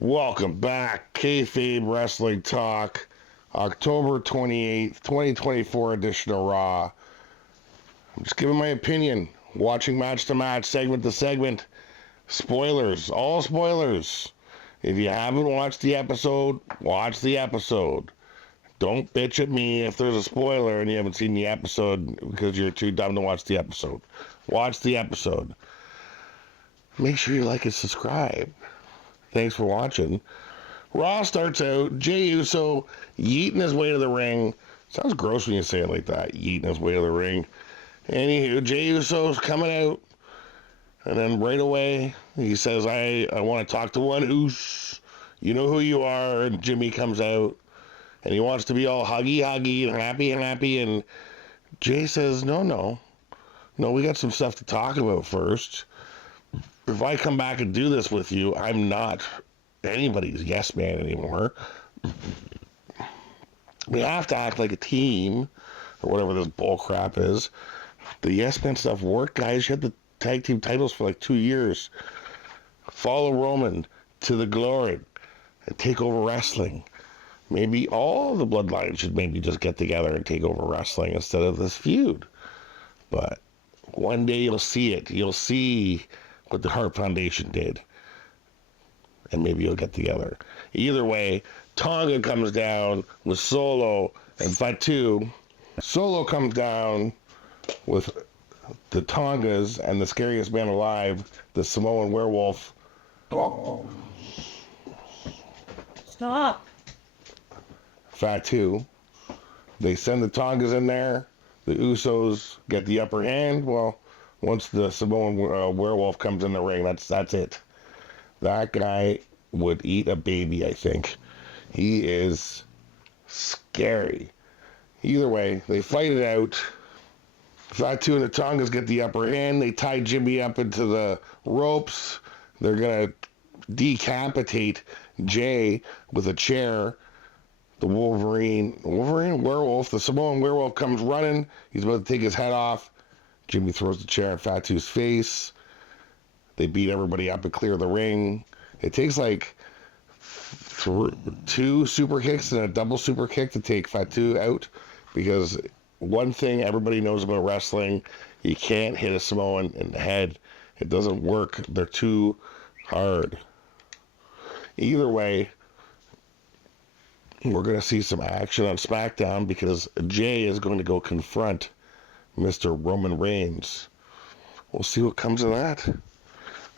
Welcome back, Kayfabe Wrestling Talk, October 28th, 2024 edition of Raw. I'm just giving my opinion, watching match to match, segment to segment. Spoilers, all spoilers. If you haven't watched the episode, watch the episode. Don't bitch at me if there's a spoiler and you haven't seen the episode because you're too dumb to watch the episode. Watch the episode. Make sure you like and subscribe. Thanks for watching. Raw starts out, Jey Uso yeeting his way to the ring. Sounds gross when you say it like that, yeeting his way to the ring. Anywho, Jey Uso's coming out, and then right away he says, I want to talk to one Uso. You know who you are. And Jimmy comes out, and he wants to be all huggy and happy, and Jey says, no, we got some stuff to talk about first. If I come back and do this with you, I'm not anybody's yes man anymore. We have to act like a team, or whatever this bull crap is. The yes man stuff worked, guys. You had the tag team titles for like 2 years. Follow Roman to the glory and take over wrestling. Maybe all the bloodlines should maybe just get together and take over wrestling instead of this feud. But one day you'll see it. You'll see what the Hart Foundation did. And maybe you'll get together. Either way, Tonga comes down with Solo and Fatu. Solo comes down with the Tongas and the scariest man alive, the Samoan werewolf. Stop. Fatu. They send the Tongas in there. The Usos get the upper hand. Well, once the Samoan werewolf comes in the ring, that's it. That guy would eat a baby, I think. He is scary. Either way, they fight it out. Fatu and the Tongas get the upper hand. They tie Jimmy up into the ropes. They're going to decapitate Jey with a chair. The werewolf, the Samoan werewolf comes running. He's about to take his head off. Jimmy throws the chair at Fatu's face. They beat everybody up and clear the ring. It takes like 2 super kicks and a double super kick to take Fatu out, because one thing everybody knows about wrestling, you can't hit a Samoan in the head. It doesn't work. They're too hard. Either way, we're going to see some action on SmackDown because Jey is going to go confront Mr. Roman Reigns. We'll see what comes of that.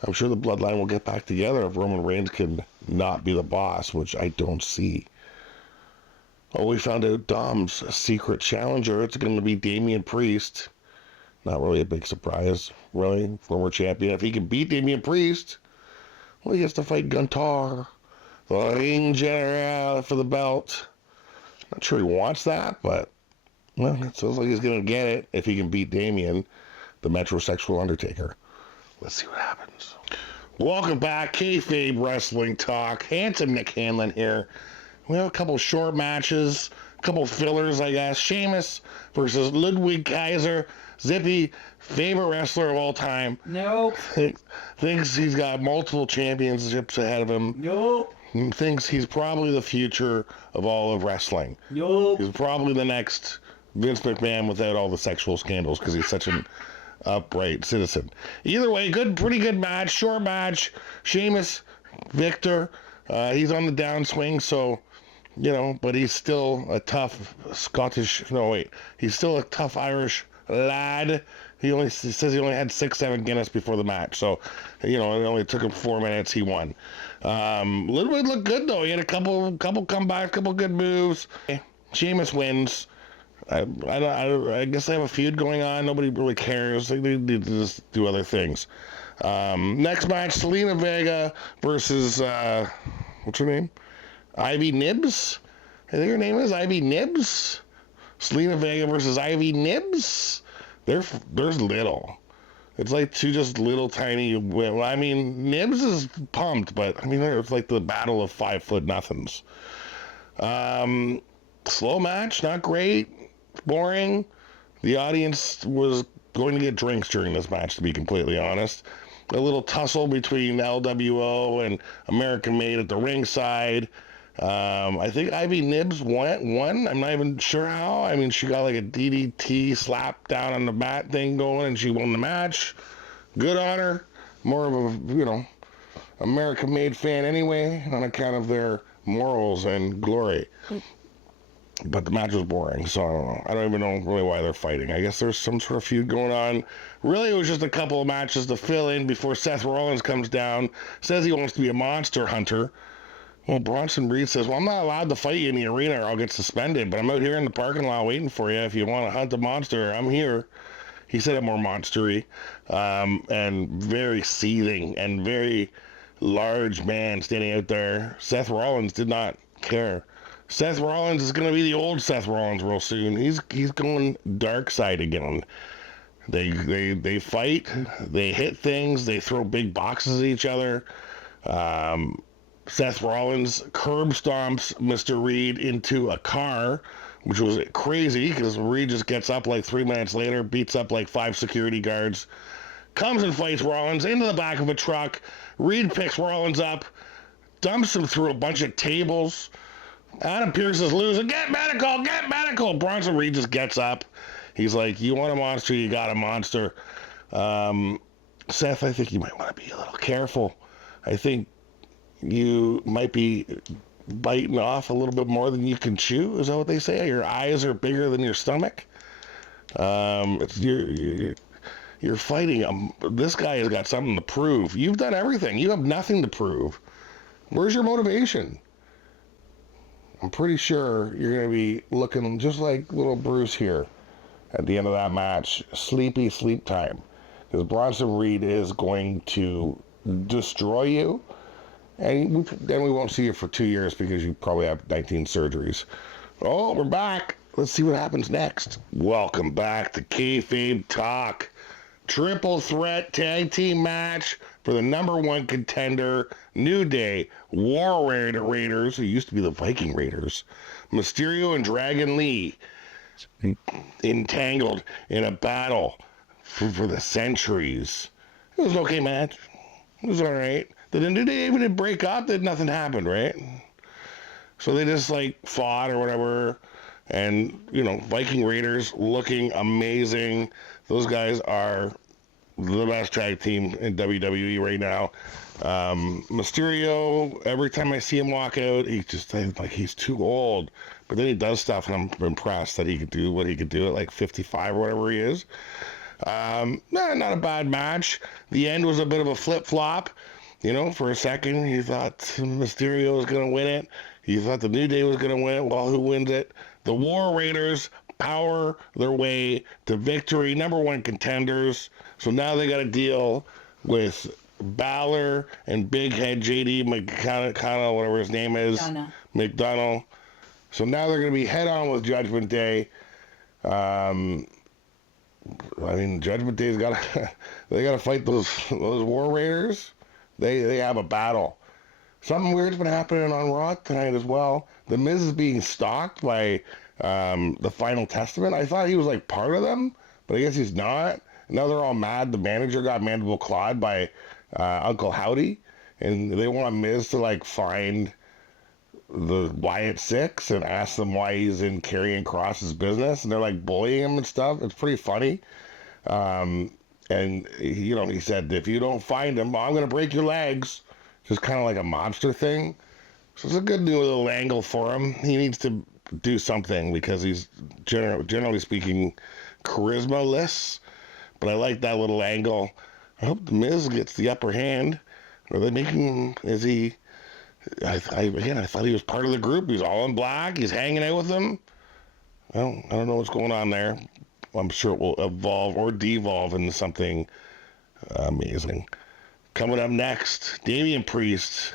I'm sure the bloodline will get back together if Roman Reigns can not be the boss, which I don't see. Oh, we found out Dom's secret challenger. It's going to be Damian Priest. Not really a big surprise, really. Former champion. If he can beat Damian Priest, well, he has to fight Guntar, the ring general, for the belt. Not sure he wants that, but well, it sounds like he's going to get it if he can beat Damian, the metrosexual Undertaker. Let's see what happens. Welcome back, Kayfabe Wrestling Talk. Handsome Nick Hanlon here. We have a couple short matches, a couple fillers, I guess. Sheamus versus Ludwig Kaiser. Zippy, favorite wrestler of all time. Nope. Thinks he's got multiple championships ahead of him. Nope. Thinks he's probably the future of all of wrestling. Nope. He's probably the next Vince McMahon without all the sexual scandals because he's such an upright citizen. Either way, pretty good match, short match. Sheamus, Victor, he's on the downswing, so, but he's still a tough he's still a tough Irish lad. He says he only had 6-7 Guinness before the match, so, it only took him 4 minutes, he won. Little bit looked good, though. He had a couple comebacks, couple good moves. Sheamus wins. I guess they have a feud going on. Nobody really cares. They need to just do other things. Next match, Selena Vega versus, what's her name? Ivy Nibs? I think her name is Ivy Nibs. Selena Vega versus Ivy Nibs. They're little. It's like two just little tiny, well, I mean, Nibs is pumped, but, it's like the battle of 5 foot nothings. Slow match, not great. Boring. The audience was going to get drinks during this match, to be completely honest. a little tussle between LWO and American Made at the ringside. I think Ivy Nibs won. I'm not even sure how. I mean, she got like a DDT slap down on the mat thing going, and she won the match. Good on her. More of a, American Made fan anyway, on account of their morals and glory. But the match was boring, so I don't know. I don't even know really why they're fighting. I guess there's some sort of feud going on. Really, it was just a couple of matches to fill in before Seth Rollins comes down, says he wants to be a monster hunter. Well, Bronson Reed says, well, I'm not allowed to fight you in the arena or I'll get suspended, but I'm out here in the parking lot waiting for you. If you want to hunt a monster, I'm here. He said it more monstery, and very seething and very large man standing out there. Seth Rollins did not care. Seth Rollins is going to be the old Seth Rollins real soon. He's going dark side again. They fight, they hit things, they throw big boxes at each other. Seth Rollins curb stomps Mr. Reed into a car, which was crazy because Reed just gets up like 3 minutes later, beats up like 5 security guards, comes and fights Rollins into the back of a truck. Reed picks Rollins up, dumps him through a bunch of tables. Adam Pearce is losing. Get medical! Get medical! Bronson Reed just gets up. He's like, you want a monster, you got a monster. Seth, I think you might want to be a little careful. I think you might be biting off a little bit more than you can chew. Is that what they say? Your eyes are bigger than your stomach. You're fighting. This guy has got something to prove. You've done everything. You have nothing to prove. Where's your motivation? I'm pretty sure you're going to be looking just like little Bruce here at the end of that match. Sleepy sleep time. Because Bronson Reed is going to destroy you. And then we won't see you for 2 years because you probably have 19 surgeries. Oh, we're back. Let's see what happens next. Welcome back to Kayfabe Talk. Triple threat tag team match for the #1 contender, New Day, War Raiders, who used to be the Viking Raiders, Mysterio and Dragon Lee, entangled in a battle for the centuries. It was an okay match. It was all right. Did they even break up? Nothing happened, right? So they just fought or whatever. And, Viking Raiders looking amazing. Those guys are the best tag team in WWE right now. Mysterio, every time I see him walk out, he's too old. But then he does stuff, and I'm impressed that he could do what he could do at 55 or whatever he is. Not a bad match. The end was a bit of a flip-flop. For a second, you thought Mysterio was going to win it. You thought the New Day was going to win it. Well, who wins it? The War Raiders power their way to victory, #1 contenders. So now they got to deal with Balor and Big Head JD McDonough, whatever his name is, McDonough. So now they're going to be head-on with Judgment Day. Judgment Day's they got to fight those War Raiders. They have a battle. Something weird's been happening on Raw tonight as well. The Miz is being stalked by the Final Testament. I thought he was part of them, but I guess he's not. Now they're all mad. The manager got mandible clawed by Uncle Howdy, and they want Miz to find the Wyatt Six and ask them why he's in Karrion Kross's business, and they're bullying him and stuff. It's pretty funny. And he said, if you don't find him, I'm going to break your legs. Just kind of like a mobster thing. So it's a good new little angle for him. He needs to do something because he's, generally speaking, charisma-less. But I like that little angle. I hope The Miz gets the upper hand. Are they making, is he, I thought he was part of the group. He's all in black. He's hanging out with them. I don't know what's going on there. I'm sure it will evolve or devolve into something amazing. Coming up next, Damian Priest,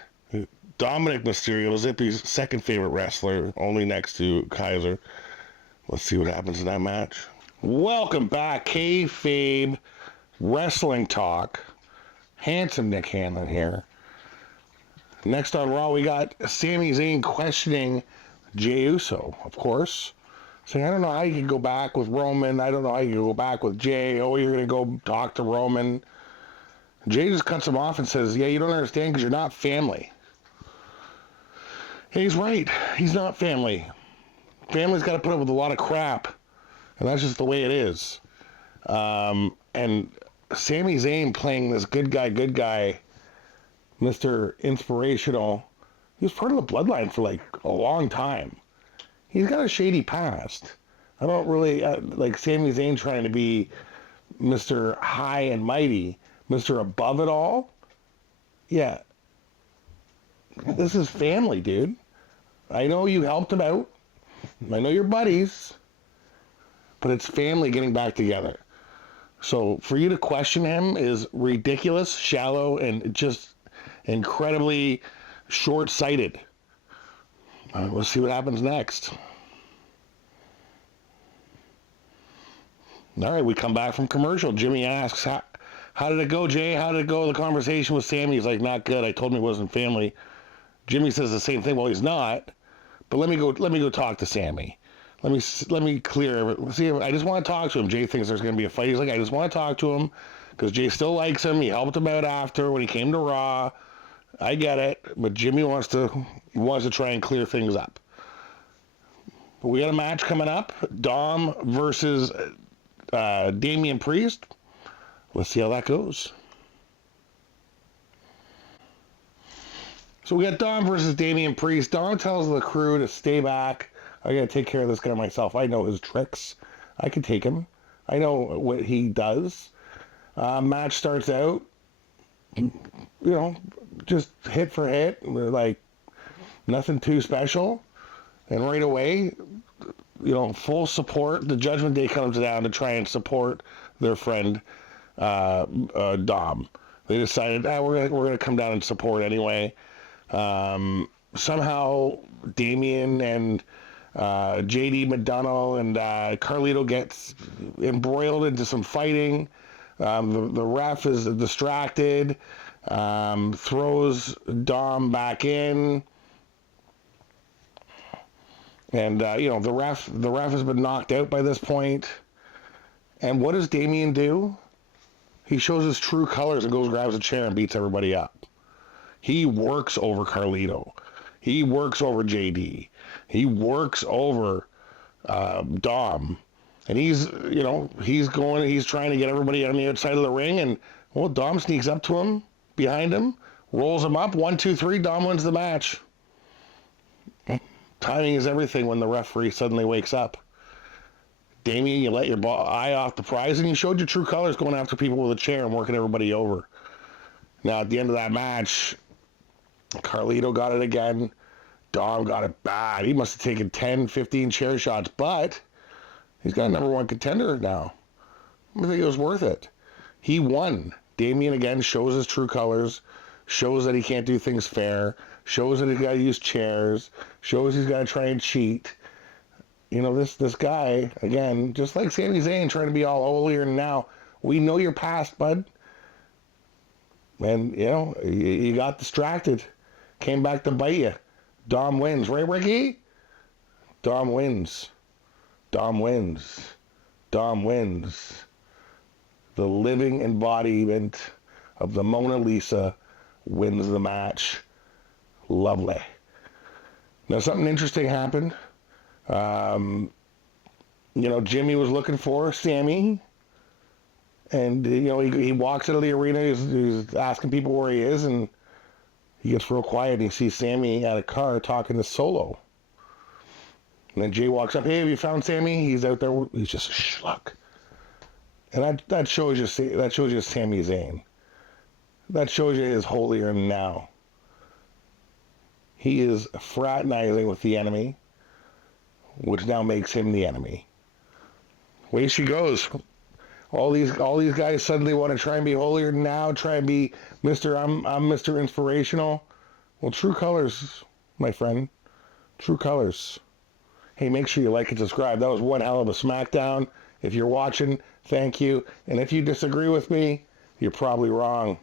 Dominic Mysterio, Zippy's second favorite wrestler, only next to Kaiser. Let's see what happens in that match. Welcome back, Kayfabe Wrestling Talk. Handsome Nick Hanlon here. Next on Raw, we got Sami Zayn questioning Jey Uso, of course. Saying, I don't know how you can go back with Roman. I don't know how you can go back with Jey. Oh, you're going to go talk to Roman. Jay just cuts him off and says, yeah, you don't understand because you're not family. And he's right. He's not family. Family's got to put up with a lot of crap. And that's just the way it is. And Sami Zayn playing this good guy, Mr. Inspirational. He was part of the bloodline for like a long time. He's got a shady past. I don't really like Sami Zayn trying to be Mr. High and Mighty, Mr. Above It All. Yeah. This is family, dude. I know you helped him out. I know you're buddies. But it's family getting back together. So for you to question him is ridiculous, shallow, and just incredibly short-sighted. We'll see what happens next. All right, we come back from commercial. Jimmy asks, how did it go, Jay? How did it go? The conversation with Sammy. He's like, not good. I told him he wasn't family. Jimmy says the same thing. Well, he's not. But let me go talk to Sammy. Let me clear. See, I just want to talk to him. Jay thinks there's going to be a fight. He's like, I just want to talk to him because Jay still likes him. He helped him out after when he came to Raw. I get it, but Jimmy wants to try and clear things up. But we got a match coming up: Dom versus Damian Priest. Let's see how that goes. So we got Dom versus Damian Priest. Dom tells the crew to stay back. I gotta take care of this guy myself. I know his tricks. I can take him. I know what he does. Match starts out, just hit for hit. We're like nothing too special. And right away, full support. The Judgment Day comes down to try and support their friend Dom. They decided, we're gonna come down and support anyway. Somehow Damian and JD McDonough and Carlito gets embroiled into some fighting. The ref is distracted, throws Dom back in, and the ref has been knocked out by this point. And what does Damian do? He shows his true colors and goes grabs a chair and beats everybody up. He works over Carlito. He works over JD. He works over Dom. And he's trying to get everybody on the outside of the ring. And, Dom sneaks up to him, behind him, rolls him up. 1, 2, 3, Dom wins the match. Timing is everything when the referee suddenly wakes up. Damian, you let your eye off the prize, and you showed your true colors going after people with a chair and working everybody over. Now, at the end of that match, Carlito got it again. Dom got it bad. He must have taken 10, 15 chair shots, but he's got a number one contender now. I think it was worth it. He won. Damian again shows his true colors, shows that he can't do things fair, shows that he's got to use chairs, shows he's got to try and cheat. This guy, again, just like Sami Zayn trying to be all holier than now. We know your past, bud. And, you got distracted. Came back to bite you. Dom wins. Right, Ricky? Dom wins. Dom wins. Dom wins. The living embodiment of the Mona Lisa wins the match. Lovely. Now, something interesting happened. Jimmy was looking for Sammy. And, he walks out of the arena. He's asking people where he is. And he gets real quiet. And he sees Sammy at a car talking to Solo. And then Jay walks up. Hey, have you found Sammy? He's out there. He's just a schluck. And that shows you Sami Zayn. That shows you his holier than now. He is fraternizing with the enemy, which now makes him the enemy. Way she goes. All these guys suddenly want to try and be holier than now, try and be I'm Mr. Inspirational. Well, true colors, my friend. True colors. Hey, make sure you like and subscribe. That was one hell of a SmackDown. If you're watching, thank you. And if you disagree with me, you're probably wrong.